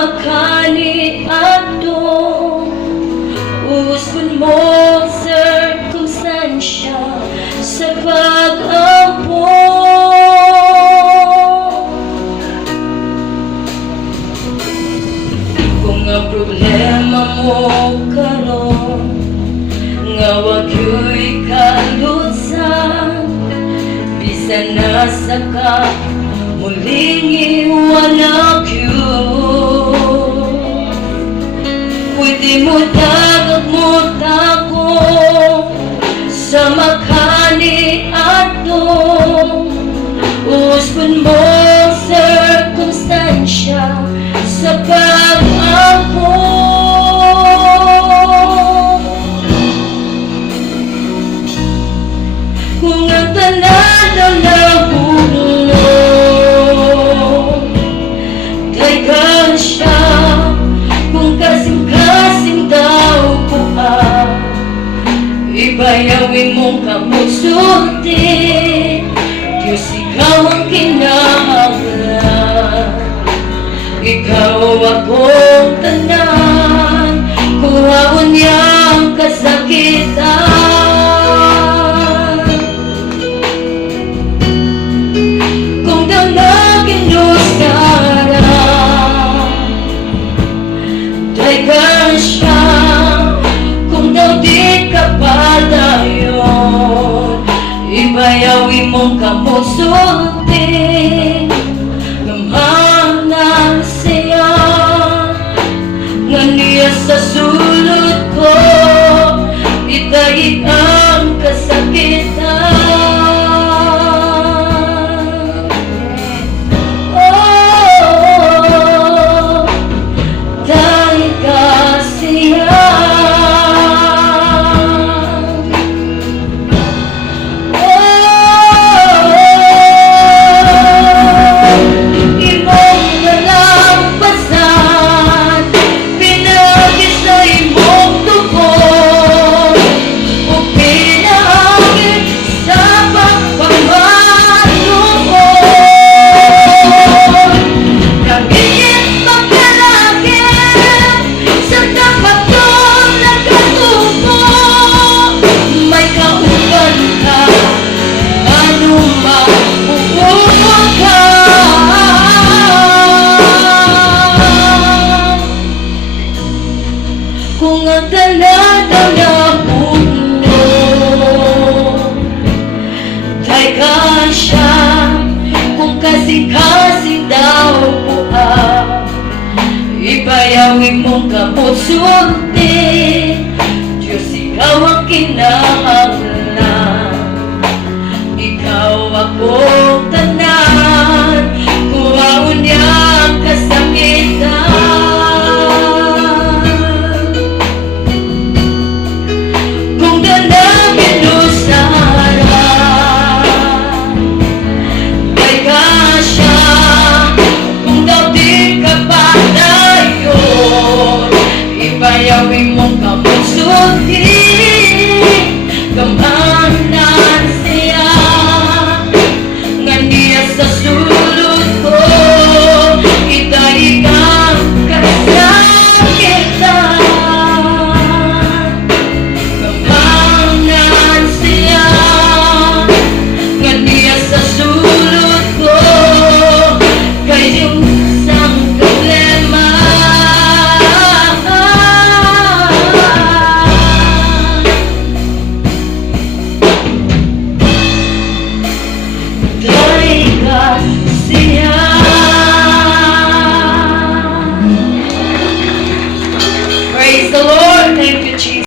makani ato uson mo sirkumstansya sa pag-ampo. Kung ang problema mo karon nga wag yo'y kalutsan, bisan nasa ka muling iwanag yun. Pwede mo dagag mo tako sa makani ato uspon mo sirkumstansya sa pag-ampo. Kung ang tanan ang nahulog kay kansya, kung kasing-kasing daw ko ibayawin mong kamusulti, Diyos ikaw ang kinahanglan. Ikaw akong tanan, kuhaon niyang kasakitan. Kung damagin Diyos kay kansya, kung daw di ka padayon, ibayawi mong kamusulti, gamhanan siya nga niya sa sulod ko, itahit ang kasakitan.